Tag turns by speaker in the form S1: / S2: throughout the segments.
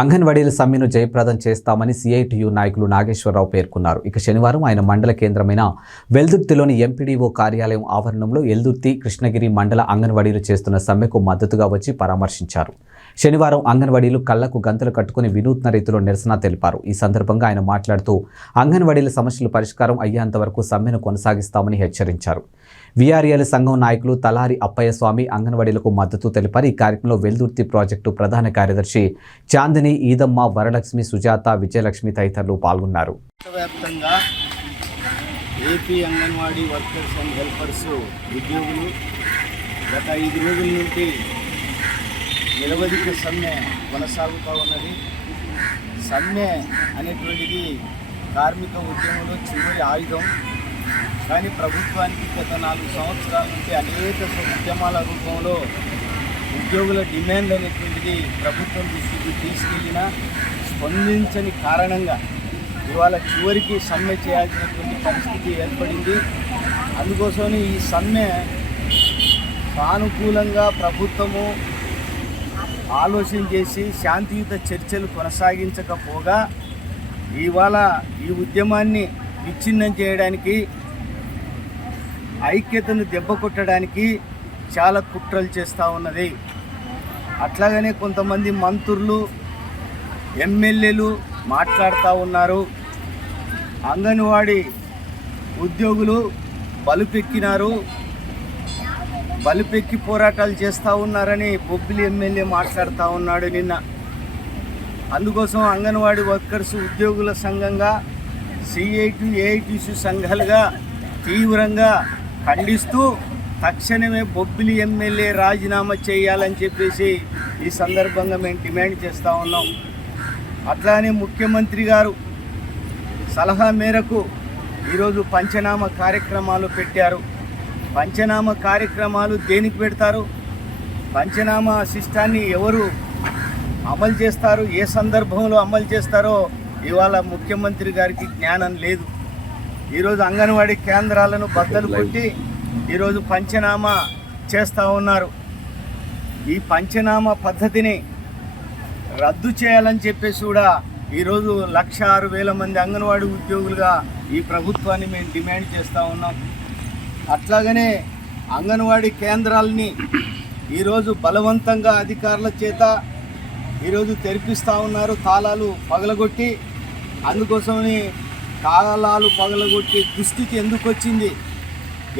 S1: అంగన్వాడీల సమ్మెను జయప్రదం చేస్తామని సిఐటియు నాయకులు నాగేశ్వరరావు పేర్కొన్నారు. ఇక శనివారం ఆయన మండల కేంద్రమైన వెల్దుర్తిలోని ఎంపీడీఓ కార్యాలయం ఆవరణంలో ఎల్దుర్తి కృష్ణగిరి మండల అంగన్వాడీలు చేస్తున్న సమ్మెకు మద్దతుగా వచ్చి పరామర్శించారు. శనివారం అంగన్వాడీలు కళ్ళకు గంతలు కట్టుకుని వినూత్న రీతిలో నిరసన తెలిపారు. ఈ సందర్భంగా ఆయన మాట్లాడుతూ అంగన్వాడీల సమస్యలు పరిష్కారం అయ్యేంత వరకు సమ్మెను కొనసాగిస్తామని హెచ్చరించారు. విఆర్ఎల్ సంఘం నాయకులు తలారి అప్పయ్య స్వామి అంగన్వాడీలకు మద్దతు తెలిపారు. ఈ కార్యక్రమంలో వెల్దుర్తి ప్రాజెక్టు ప్రధాన కార్యదర్శి చాందిని ఈదమ్మ వరలక్ష్మి సుజాత విజయలక్ష్మి తదితరులు పాల్గొన్నారు.
S2: AP anganwadi workers and helpers ఉద్యోగులు గత ఐదు రోజుల నుండి నిరవధిక సమ్మె కొనసాగుతూ ఉన్నది. సమ్మె అనేటువంటిది కార్మిక ఉద్యమంలో చివరి ఆయుధం. కానీ ప్రభుత్వానికి గత నాలుగు సంవత్సరాల నుండి అనేక ఉద్యమాల రూపంలో ఉద్యోగుల డిమాండ్ అనేటువంటిది ప్రభుత్వం దృష్టికి తీసుకెళ్ళిన స్పందించని కారణంగా ఇవాళ చివరికి సమ్మె చేయాల్సినటువంటి పరిస్థితి ఏర్పడింది. అందుకోసమని ఈ సమ్మె సానుకూలంగా ప్రభుత్వము ఆలోచన చేసి శాంతియుత చర్చలు కొనసాగించకపోగా ఇవాళ ఈ ఉద్యమాన్ని విచ్ఛిన్నం చేయడానికి ఐక్యతను దెబ్బ కొట్టడానికి చాలా కుట్రలు చేస్తూ ఉన్నది. అట్లాగనే కొంతమంది మంత్రులు ఎమ్మెల్యేలు మాట్లాడుతూ ఉన్నారు. అంగన్వాడీ ఉద్యోగులు బలుపెక్కినారు. బలుపెక్కి పోరాటాలు చేస్తూ ఉన్నారని బొబ్బిలి ఎమ్మెల్యే మాట్లాడుతూ ఉన్నాడు నిన్న. అందుకోసం అంగన్వాడీ వర్కర్స్ ఉద్యోగుల సంఘంగా సిఐటి ఏఐటిసి సంఘాలుగా తీవ్రంగా ఖండిస్తూ తక్షణమే బొబ్బిలి ఎమ్మెల్యే రాజీనామా చేయాలని చెప్పేసి ఈ సందర్భంగా మేము డిమాండ్ చేస్తూ ఉన్నాం. అట్లానే ముఖ్యమంత్రి గారు సలహా మేరకు ఈరోజు పంచనామా కార్యక్రమాలు పెట్టారు. పంచనామా కార్యక్రమాలు దేనికి పెడతారు? పంచనామా అశిష్టాన్ని ఎవరు అమలు చేస్తారు? ఏ సందర్భంలో అమలు చేస్తారో ఇవాళ ముఖ్యమంత్రి గారికి జ్ఞానం లేదు. ఈరోజు అంగన్వాడీ కేంద్రాలను బద్దలు కొట్టి ఈరోజు పంచనామా చేస్తూ ఉన్నారు. ఈ పంచనామా పద్ధతిని రద్దు చేయాలని చెప్పేసి కూడా ఈరోజు లక్ష ఆరు వేల మంది అంగన్వాడీ ఉద్యోగులుగా ఈ ప్రభుత్వాన్ని మేము డిమాండ్ చేస్తూ ఉన్నాం. అట్లాగనే అంగన్వాడీ కేంద్రాలని ఈరోజు బలవంతంగా అధికారుల చేత ఈరోజు తెరిపిస్తూ ఉన్నారు. తాళాలు పగలగొట్టి అందుకోసమని తాళాలు పగలగొట్టే దుస్థితి ఎందుకు వచ్చింది?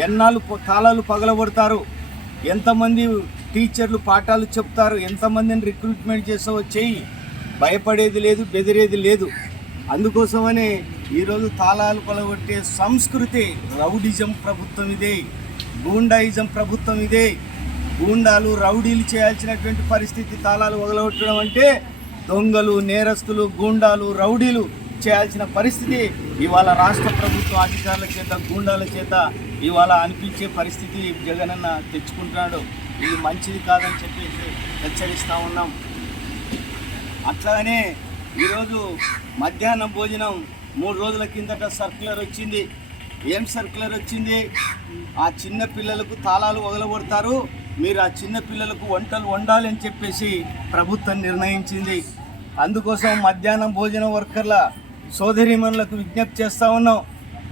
S2: ఎన్నాళ్ళు ప- తాళాలు పగలగొడతారు? ఎంతమంది టీచర్లు పాఠాలు చెప్తారు? ఎంతమందిని రిక్రూట్మెంట్ చేసావో చెయ్యి. భయపడేది లేదు బెదిరేది లేదు. అందుకోసమనే ఈరోజు తాళాలు పలగొట్టే సంస్కృతి రౌడిజం ప్రభుత్వం ఇదే. గూండాయిజం ప్రభుత్వం ఇదే. గూండాలు రౌడీలు చేయాల్సినటువంటి పరిస్థితి తాళాలు వగలగొట్టడం అంటే దొంగలు నేరస్తులు గూండాలు రౌడీలు చేయాల్సిన పరిస్థితి ఇవాళ రాష్ట్ర ప్రభుత్వ అధికారుల చేత గూండాల చేత ఇవాళ అనిపించే పరిస్థితి జగనన్న తెచ్చుకుంటున్నాడు. ఇది మంచిది కాదని చెప్పేసి హెచ్చరిస్తూ ఉన్నాం. అట్లానే ఈరోజు మధ్యాహ్నం భోజనం మూడు రోజుల కిందట సర్క్యులర్ వచ్చింది. ఏం సర్క్యులర్ వచ్చింది? ఆ చిన్న పిల్లలకు తాళాలు వగలగొడతారు మీరు ఆ చిన్న పిల్లలకు వంటలు వండాలి అని చెప్పేసి ప్రభుత్వం నిర్ణయించింది. అందుకోసం మధ్యాహ్నం భోజన వర్కర్ల సోదరిమణులకు విజ్ఞప్తి చేస్తూ ఉన్నాం.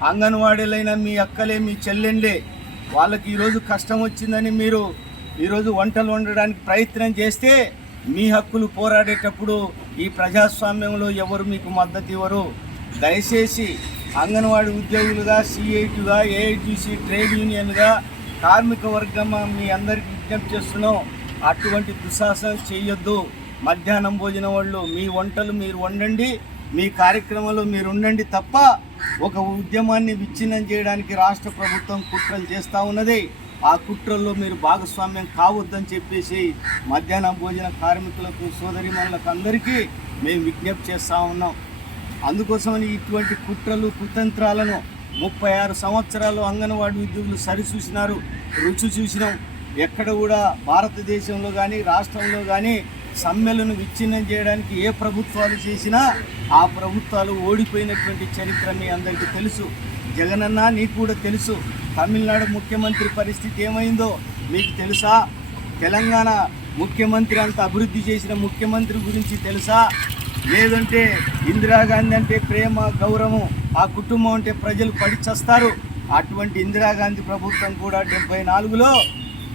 S2: అంగన్వాడీలైన మీ అక్కలే మీ చెల్లెండే వాళ్ళకి ఈరోజు కష్టం వచ్చిందని మీరు ఈరోజు వంటలు వండడానికి ప్రయత్నం చేస్తే మీ హక్కులు పోరాడేటప్పుడు ఈ ప్రజాస్వామ్యంలో ఎవరు మీకు మద్దతు ఇవ్వరు. దయచేసి అంగన్వాడీ ఉద్యోగులుగా సిఐటిగా ఏఐటీసీ ట్రేడ్ యూనియన్గా కార్మిక వర్గం మీ అందరికీ విజ్ఞప్తి చేస్తున్నాం. అటువంటి దుస్సాహసం చేయొద్దు. మధ్యాహ్నం భోజనం వాళ్ళు మీ వంటలు మీరు వండండి. మీ కార్యక్రమంలో మీరు ఉండండి తప్ప ఒక ఉద్యమాన్ని విచ్ఛిన్నం చేయడానికి రాష్ట్ర ప్రభుత్వం కుట్రలు చేస్తూ ఉన్నది. ఆ కుట్రల్లో మీరు భాగస్వామ్యం కావద్దని చెప్పేసి మధ్యాహ్నం భోజన కార్మికులకు సోదరిమణులకు అందరికీ మేము విజ్ఞప్తి చేస్తూ ఉన్నాం. అందుకోసమని ఇటువంటి కుట్రలు కుతంత్రాలను ముప్పై ఆరు సంవత్సరాలు అంగన్వాడీ ఉద్యోగులు సరిచూసినారు రుచి చూసినాం. ఎక్కడ కూడా భారతదేశంలో కానీ రాష్ట్రంలో కానీ సమ్మెలను విచ్ఛిన్నం చేయడానికి ఏ ప్రభుత్వాలు చేసినా ఆ ప్రభుత్వాలు ఓడిపోయినటువంటి చరిత్ర మీ అందరికీ తెలుసు. జగనన్న నీకు కూడా తెలుసు. తమిళనాడు ముఖ్యమంత్రి పరిస్థితి ఏమైందో మీకు తెలుసా? తెలంగాణ ముఖ్యమంత్రి అంత అభివృద్ధి చేసిన ముఖ్యమంత్రి గురించి తెలుసా? లేదంటే ఇందిరాగాంధీ అంటే ప్రేమ గౌరవం ఆ కుటుంబం అంటే ప్రజలు పడిచస్తారు. అటువంటి ఇందిరాగాంధీ ప్రభుత్వం కూడా డెబ్బై నాలుగులో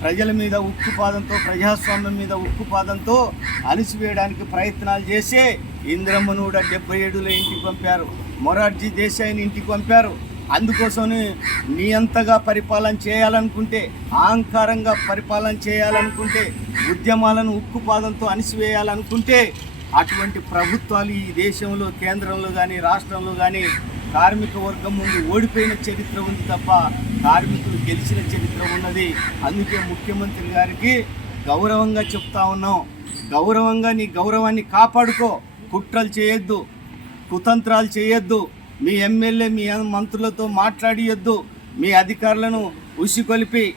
S2: ప్రజల మీద ఉక్కుపాదంతో ప్రజాస్వామ్యం మీద ఉక్కుపాదంతో అలిసివేయడానికి ప్రయత్నాలు చేసి ఇందిరమ్మను కూడా డెబ్బై ఏడులో ఇంటికి పంపారు. మొరార్జీ దేశాయిని ఇంటికి పంపారు. అందుకోసమని నీ అంతగా పరిపాలన చేయాలనుకుంటే అహంకారంగా పరిపాలన చేయాలనుకుంటే ఉద్యమాలను ఉక్కుపాదంతో అణిసివేయాలనుకుంటే అటువంటి ప్రభుత్వాలు ఈ దేశంలో కేంద్రంలో కానీ రాష్ట్రంలో కానీ కార్మిక వర్గం ముందు ఓడిపోయిన చరిత్ర ఉంది తప్ప కార్మికులు గెలిచిన చరిత్ర ఉన్నది. అందుకే ముఖ్యమంత్రి గారికి గౌరవంగా చెప్తా ఉన్నాం. గౌరవంగా నీ గౌరవాన్ని కాపాడుకో. కుట్రలు చేయొద్దు. కుతంత్రాలు చేయొద్దు. మీ ఎమ్మెల్యే మీ మంత్రులతో మాట్లాడియొద్దు. మీ అధికారులను ఉసికొలిపి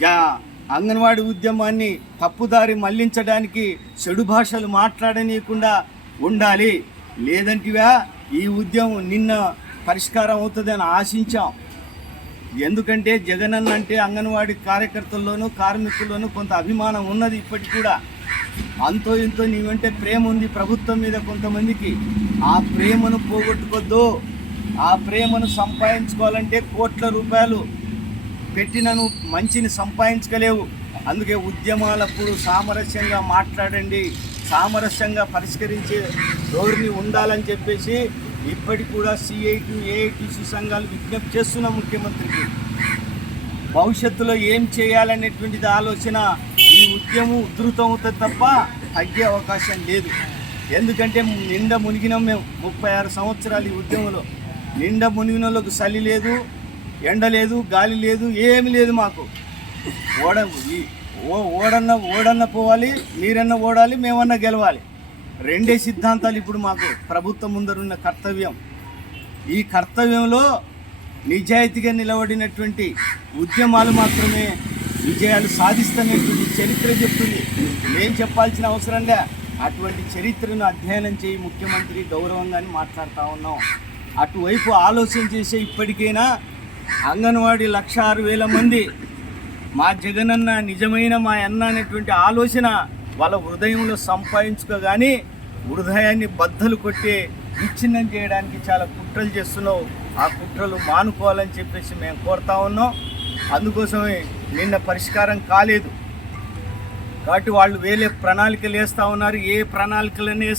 S2: జా అంగన్వాడీ ఉద్యమాన్ని తప్పుదారి మళ్ళించడానికి చెడు భాషలు మాట్లాడనీయకుండా ఉండాలి. లేదంటివా? ఈ ఉద్యమం నిన్న పరిష్కారం అవుతుందని ఆశించాం. ఎందుకంటే జగనన్న అంటే అంగన్వాడీ కార్యకర్తల్లోనూ కార్మికుల్లోనూ కొంత అభిమానం ఉన్నది ఇప్పటికి కూడా. అంతో ఇంతో నీవంటే ప్రేమ ఉంది ప్రభుత్వం మీద కొంతమందికి. ఆ ప్రేమను పోగొట్టుకోద్దు. ఆ ప్రేమను సంపాదించుకోవాలంటే కోట్ల రూపాయలు పెట్టినను మంచిని సంపాదించగలేవు అందుకే ఉద్యమాలప్పుడు సామరస్యంగా మాట్లాడండి. సామరస్యంగా పరిష్కరించే ధోరణి ఉండాలని చెప్పేసి ఇప్పటికి కూడా సిఐటి ఏఐటిసి సంఘాలు విజ్ఞప్తి చేస్తున్నాం ముఖ్యమంత్రికి. భవిష్యత్తులో ఏం చేయాలనేటువంటిది ఆలోచన ఈ ఉద్యమం ఉధృతం అవుతుంది తప్ప తగ్గే అవకాశం లేదు. ఎందుకంటే నిండా మునిగినాం మేము ముప్పై ఆరు సంవత్సరాలు ఈ ఉద్యమంలో. నిండా మునిగిన చలి లేదు ఎండ లేదు గాలి లేదు ఏమి లేదు మాకు. ఓడ ఈ ఓ ఓడన్న ఓడన్న పోవాలి మీరన్న ఓడాలి మేమన్నా గెలవాలి. రెండే సిద్ధాంతాలు ఇప్పుడు మాకు ప్రభుత్వం ముందరున్న కర్తవ్యం. ఈ కర్తవ్యంలో నిజాయితీగా నిలబడినటువంటి ఉద్యమాలు మాత్రమే విజయాలు సాధిస్తున్నటువంటి చరిత్ర చెప్తుంది. నేను చెప్పాల్సిన అవసరంగా అటువంటి చరిత్రను అధ్యయనం చేయి ముఖ్యమంత్రి గౌరవంగా అని మాట్లాడుతూ ఉన్నాం. అటువైపు ఆలోచన చేసే ఇప్పటికైనా అంగన్వాడీ లక్ష ఆరు వేల మంది మా జగనన్న నిజమైన మా అన్న అనేటువంటి ఆలోచన వాళ్ళ హృదయంలో సంపాదించుకోగాని హృదయాన్ని బద్దలు కొట్టి విచ్ఛిన్నం చేయడానికి చాలా కుట్రలు చేస్తున్నావు. ఆ కుట్రలు మానుకోవాలని చెప్పేసి మేము కోరుతా ఉన్నాం. అందుకోసమే నిన్న పరిష్కారం కాలేదు. కాబట్టి వాళ్ళు వేలే ప్రణాళికలు వేస్తూ ఉన్నారు. ఏ ప్రణాళికలనే